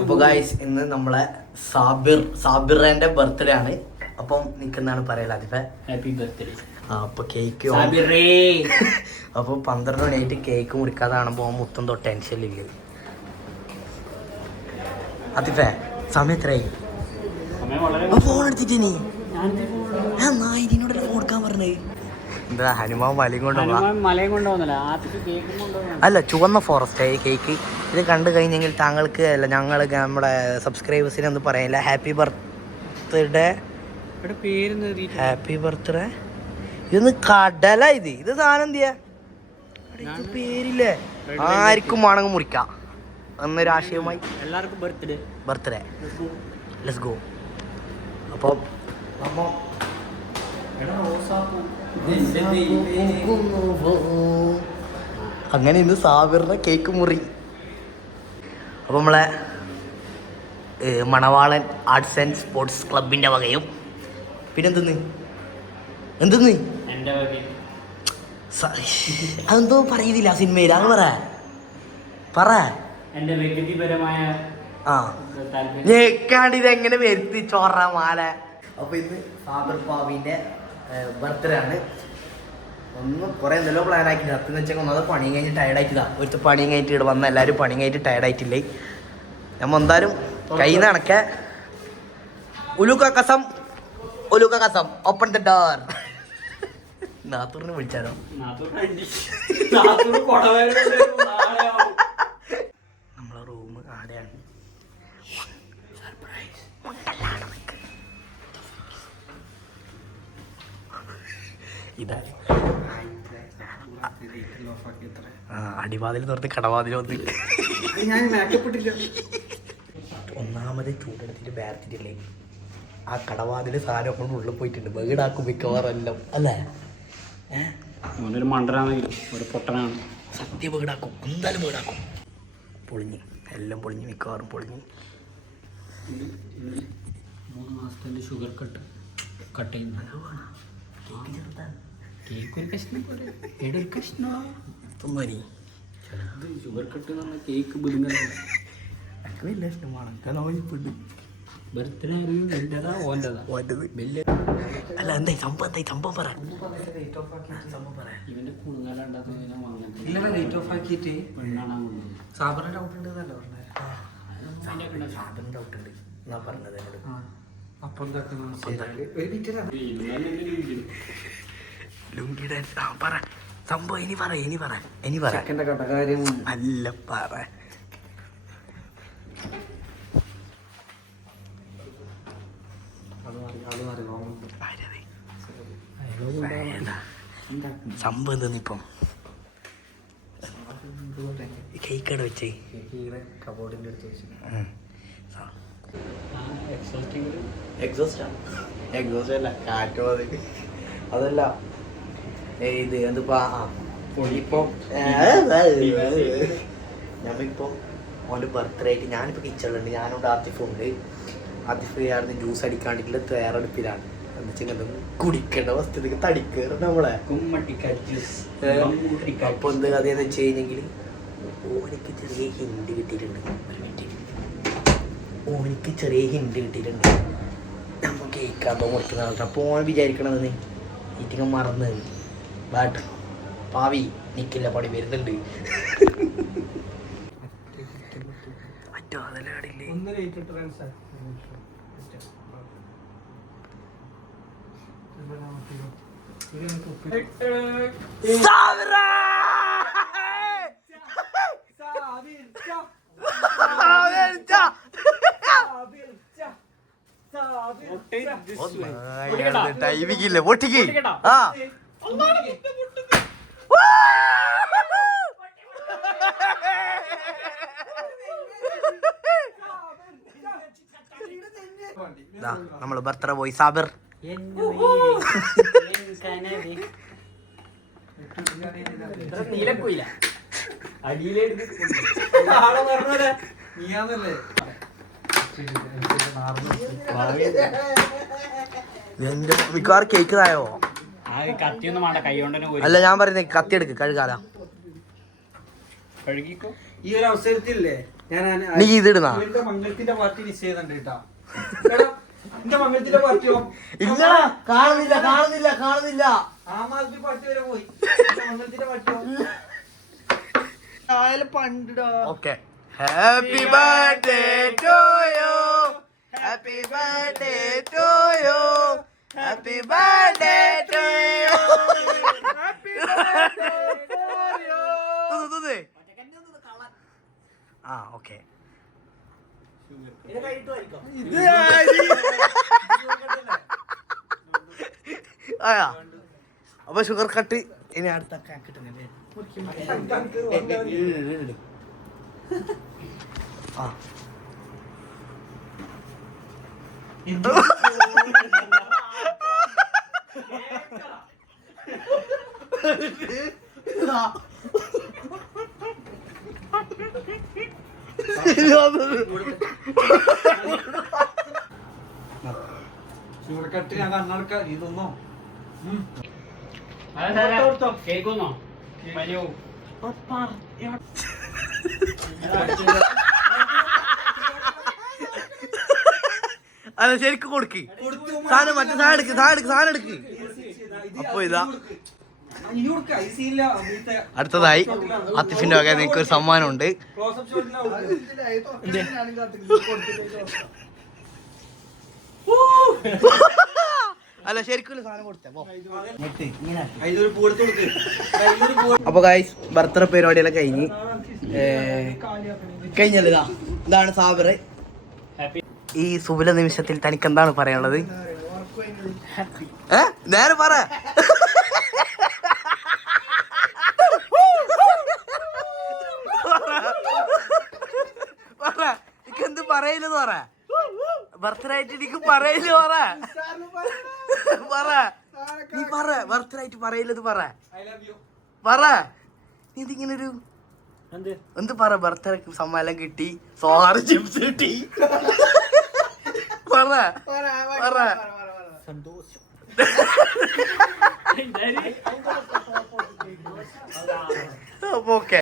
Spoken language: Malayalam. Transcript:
അപ്പോൾ ഗൈസ് ഇന്ന് നമ്മളെ സാബിറിന്റെ ബർത്ത്ഡേ ആണ്. അപ്പം നിൽക്കുന്നതാണ് പറയല അതിപ്പോ ഹാപ്പി ബർത്ത്ഡേ. അപ്പൊ കേക്ക് അപ്പൊ 12 മണിയായിട്ട് കേക്ക് മുറിക്കാതെ കാണുമ്പോ മുത്തം തൊട്ട് ടെൻഷനില്ല. അതിപ്പേ സമയം എത്രയായി? ഫോൺ എടുത്തിട്ട് നീ നായിനോട് ഫോൺ കൊടുക്കാൻ പറഞ്ഞത് എന്താ? ഹനുമാൻ മലയും കൊണ്ടുപോകുന്നില്ല. അല്ല, ചുവന്ന ഫോറസ്റ്റ് കേക്ക്. ഇത് കണ്ടു കഴിഞ്ഞെങ്കിൽ താങ്കൾക്ക് അല്ല ഞങ്ങൾ നമ്മുടെ സബ്സ്ക്രൈബേഴ്സിനെ ഒന്നും പറയാനില്ല. Happy birthday. Happy birthday. ഇതൊന്ന് കടല. ഇത് സാധനം എന്തിയാ? ഇത് പേരില്ലേ? ആർക്കും വേണമെങ്കിൽ മുറിക്കാം. അന്ന് രാഷ്ട്രീയമായി എല്ലാവർക്കും ബർത്ത്ഡേ. Let's go. അപ്പം അങ്ങനെ ഇന്ന് സാബിറിന്റെ കേക്ക് മുറി. അപ്പം നമ്മളെ മണവാളൻ ആർട്സ് ആൻഡ് സ്പോർട്സ് ക്ലബിന്റെ വകയും പിന്നെ എന്തെന്ന് അതെന്തോ പറയുന്നില്ല സിനിമയിൽ. അത് പറ ഞെക്കാണ്ട് ഇതെങ്ങനെ വരുത്തി ചോറ മാല. അപ്പൊ ഇന്ന് സാബിർ പാവിന്റെ ബർത്ത്ഡേ ആണ്. ഒന്നും കുറെ എന്തെല്ലോ പ്ലാൻ ആക്കിയിട്ട് അതെന്ന് വെച്ചാൽ ഒന്നത് പണിയും കഴിഞ്ഞ് ടയർഡായിട്ടാ. ഒരുത്ത പണിയും കഴിഞ്ഞിട്ട് ഇവിടെ വന്ന എല്ലാവരും പണിയും കഴിഞ്ഞിട്ട് ടയർഡായിട്ടില്ലേ. നമ്മ എന്തായാലും കയ്യിൽ നിന്ന് അണക്കെ ഉലുക്ക കസം ഓപ്പൺ ദ ഡോർ. നാത്തൂറിനെ വിളിച്ചാലോ? നമ്മളെ റൂം ആടെയാണ്. ഇതാ അടിവാതിൽ നിർത്തി കടവാതിൽ വന്ന് ഒന്നാമത് ചൂടെടുത്തിട്ട് വേർത്തിട്ടില്ലേ ആ കടവാതില് സാധനം കൊണ്ട് ഉള്ളിൽ പോയിട്ടുണ്ട്. വീടാക്കും മിക്കവാറെല്ലാം അല്ലേ? ഒരു മണ്ടനാണെങ്കിലും ഒരു പൊട്ടനാണ്. സത്യം വീടാക്കും, എന്തായാലും വീടാക്കും. പൊളിഞ്ഞ് എല്ലാം പൊളിഞ്ഞ്, മിക്കവാറും പൊളിഞ്ഞ്. 3 മാസത്തെ ഷുഗർ കട്ട് ചെയ്യുന്നു. കേക്ക് ഒരു കഷ്ണം പോലെ ഒരു കഷ്ണോ തുമ്മനി ഷുഗർ കട്ട് എന്ന് പറഞ്ഞാൽ കേക്ക് ബുദ്ധിമുട്ട് വലിയ ഇഷ്ടമാണ്. ബർത്ത്ഡേ എന്റേതാ ഓൻ്റെതാ വലിയ അല്ല. എന്തായി സംഭവം പറ. ഇവന്റെ കുടുങ്ങാലുണ്ടാകുന്ന പെണ്ണാണാൻ കൊണ്ടുവന്നത്. സാബറിന് ഡൗട്ട് ഉണ്ട് എന്നല്ല പറഞ്ഞത്. സാബറിന് ഡൗട്ട് ഉണ്ട് എന്നാ പറഞ്ഞത് എന്നോട്. ലുങ്കി ഡാൻസ് പറ. സംഭവം ഇനി പറ അല്ല പറ. സംഭവം എന്തെന്നിപ്പം കേക്കട വെച്ചേ കബോർഡിൻ്റെ അടുത്ത് വെച്ച് എക്സോസ്റ്റ് അല്ല, കാറ്റോ. അതല്ല ഇത് എന്തിപ്പോ ഇപ്പം ഞമ്മിപ്പം ഓൻ്റെ ബർത്ത്ഡേ ആയിട്ട് ഞാനിപ്പോൾ കിച്ചണിലുണ്ട്. ഞാനോട് ആത്തിഫുണ്ട്. ആത്തിഫ് ആയിരുന്നു ജ്യൂസ് അടിക്കാണ്ടിട്ടുള്ള തയ്യാറെടുപ്പിലാണ്. എന്ന് വെച്ചാൽ കുടിക്കേണ്ട വസ്തുതക്ക് തടിക്കേറും നമ്മളെ. അപ്പോൾ എന്ത് കഥയെന്ന് വെച്ച് കഴിഞ്ഞെങ്കിൽ ഓനിക്ക് ചെറിയ ഹിന്റ് കിട്ടിയിട്ടുണ്ട്. നമ്മൾ കേൾക്കാത്തോ മുറിക്കുന്ന. അപ്പോൾ ഓൻ വിചാരിക്കണത് ഈറ്റിങ്ങ മറന്ന് ബാട്ട് പാവി നിക്കില്ല, പണി വരുന്നുണ്ട്. മറ്റോ അതല്ലാടില്ലേ ടൈമിക്കില്ല പൊട്ടിക്ക്. ആ നമ്മള് ബർത്ത്ഡേ പോയി സാബിർ. മിക്കവാറും കേക്ക് തായോ? അല്ല, ഞാൻ പറയുന്നത് കത്തി എടുക്ക്, കഴുകാല. കഴുകിക്കോ. ഈ ഒരു അവസരത്തില്ലേ നീ ഇതിടുന്നാ ഇവന്റെ മംഗളത്തിന്റെ പാർട്ടി നിശ്ചയിക്കുന്നുണ്ട് കേട്ടാ. എടാ, എന്റെ മംഗളത്തിന്റെ പാർട്ടിയോ ഇല്ല കാണുന്നില്ല കാണുന്നില്ല കാണുന്നില്ല ആം ആദ്മി പാർട്ടി വരെ പോയി. എന്റെ മംഗളത്തിന്റെ പാർട്ടിയോ പണ്ടിടാ. Okay happy birthday to you happy birthday to you happy birthday to you happy birthday to you ആ ഓക്കെ ഇത് ആയാ അപ്പൊ ഷുഗർ കട്ട് ഇനി അടുത്ത കിട്ടുന്നില്ലേ ആ ചൂടക്കട്ട് ഞാൻ കണ്ണടക്ക ഇതൊന്നോ കേൾക്കുന്നോ വലിയ അല്ല ശരിക്കും കൊടുക്ക് സാധനം മറ്റേ സാധനം എടുക്ക് സാധനം എടുക്ക് സാധനം എടുക്ക് അപ്പൊ ഇതാ അടുത്തതായി ആത്തിഫിന്റെ വക നിങ്ങൾക്ക് ഒരു സമ്മാനം ഉണ്ട് അല്ല ശരിക്കും സാധനം കൊടുത്തേ അപ്പൊ ഗൈസ് ബർത്ത്ഡേ പരിപാടിയെല്ലാം കഴിഞ്ഞല്ലോ ഇതാണ് സാബിറ്. ഈ സുബല നിമിഷത്തിൽ തനിക്ക് എന്താണ് പറയാനുള്ളത്? നേരെ പറ. എന്ത് പറയില്ലെന്ന് പറ. ബർത്ത്ഡേ ആയിട്ട് എനിക്ക് പറയില്ല പറ. പറ നീ പറ ബർത്ത്ഡേ ആയിട്ട് പറയില്ലത് പറ. പറ നീ ഇതിങ്ങനൊരു എന്ത് പറ. ബർത്ത്ഡേ സമ്മാനം കിട്ടി, സോഹാർ ചിപ്സ് കിട്ടി. പറ പറ സന്തോഷം. അപ്പൊ ഓക്കെ.